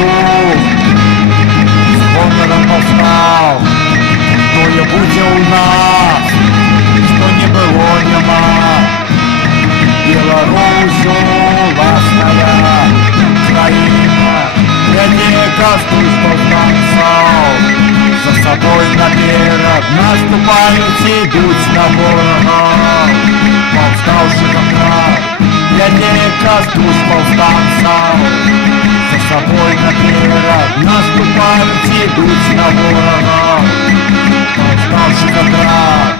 дух з гонором повстав, тое будзе ў нас, што не было няма. Беларусь уласная краіна, вядзе кастусь паўстанцаў, за сабой наперад наступаюць, ідуць на ворагаў. Паўстаўшы камрад вядзе кастусь паўстанцаў, за сабой наперад наступаюць, ідуць на ворагаў. Паўстаўшы камрад.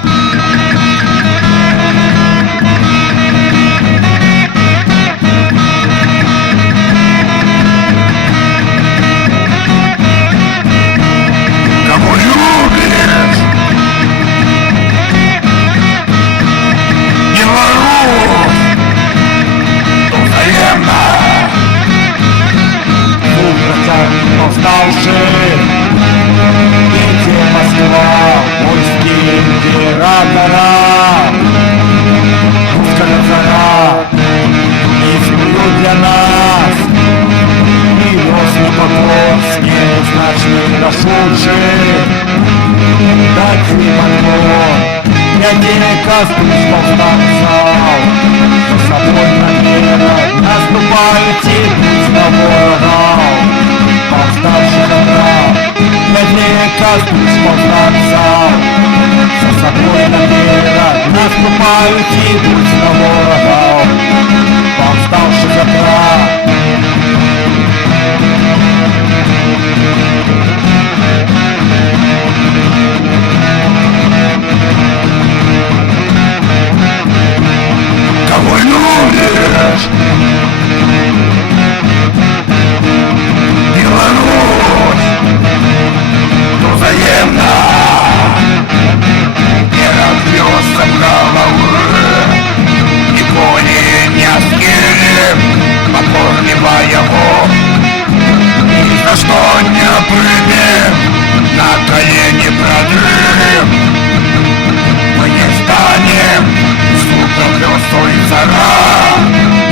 Кого любишь? Беларусь, то взаимно. Повставши, видите Москва, войски императора, русская зара, изменил для нас милостный поклон, неузначный расшедший, дать поклон, вядзе кастусь повстанцаў, за собой наперад наступаюць, ідуць на ворагаў. Повставши камрад вядзе кастусь повстанцаў, за собой наперад наступаюць, ідуць на ворагаў. Повставши камрад. Кого любишь? Беларусь, то взаимно. Не разбьется головы, и кони не оскелим, покорливая его. Ни за что не примем, на колени продрым. Мы не станем, сука, хлёстой зара.